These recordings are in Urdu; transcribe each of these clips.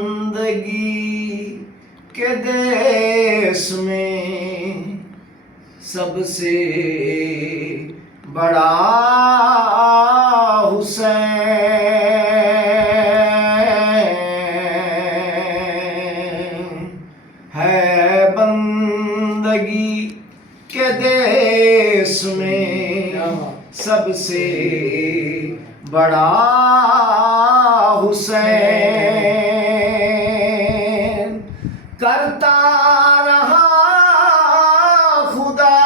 بندگی کے دیس میں سب سے بڑا حسین ہے، بندگی کے دیس میں سب سے بڑا حسین، کرتا رہا خدا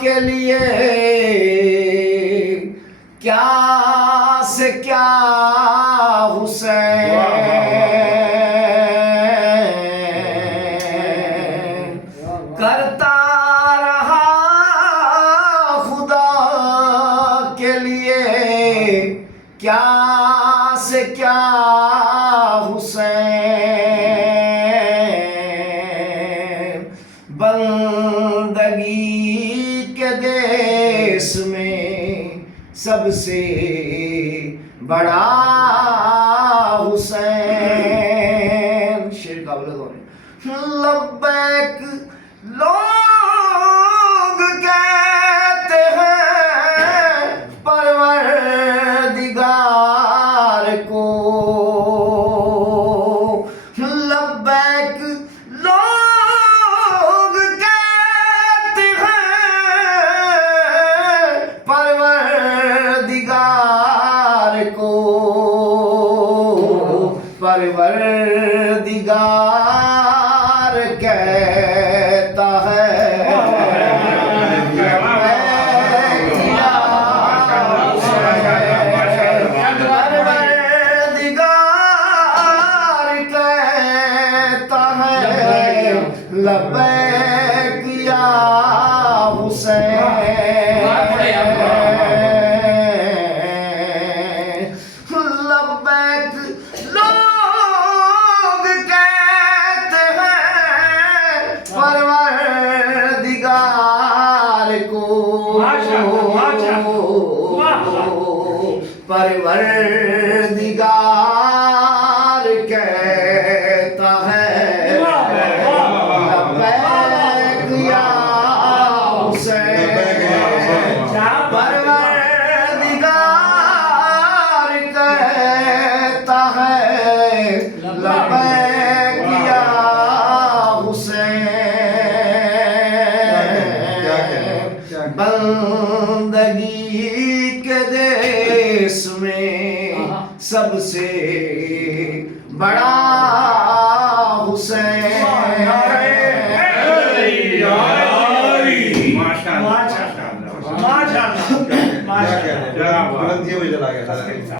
کے لیے کیا سے کیا حسین، کرتا رہا خدا کے لیے کیا سے کیا حسین، بندگی کے دیس میں سب سے بڑا حسین۔ شعر قابل غور ہے۔ لبیک لوگ کہتے ہیں پروردگار کو، لبیک لوگ کہتے ہیں پروردگار کو، پروردگار کہتا ہے لبیک یا حسین، لبیک لوگ کہتے ہیں پروردگار کو، پروردگار کہتا ہے لبیک یا حسین، بندگی کے دیس میں سب سے بڑا حسین۔ ماشاءاللہ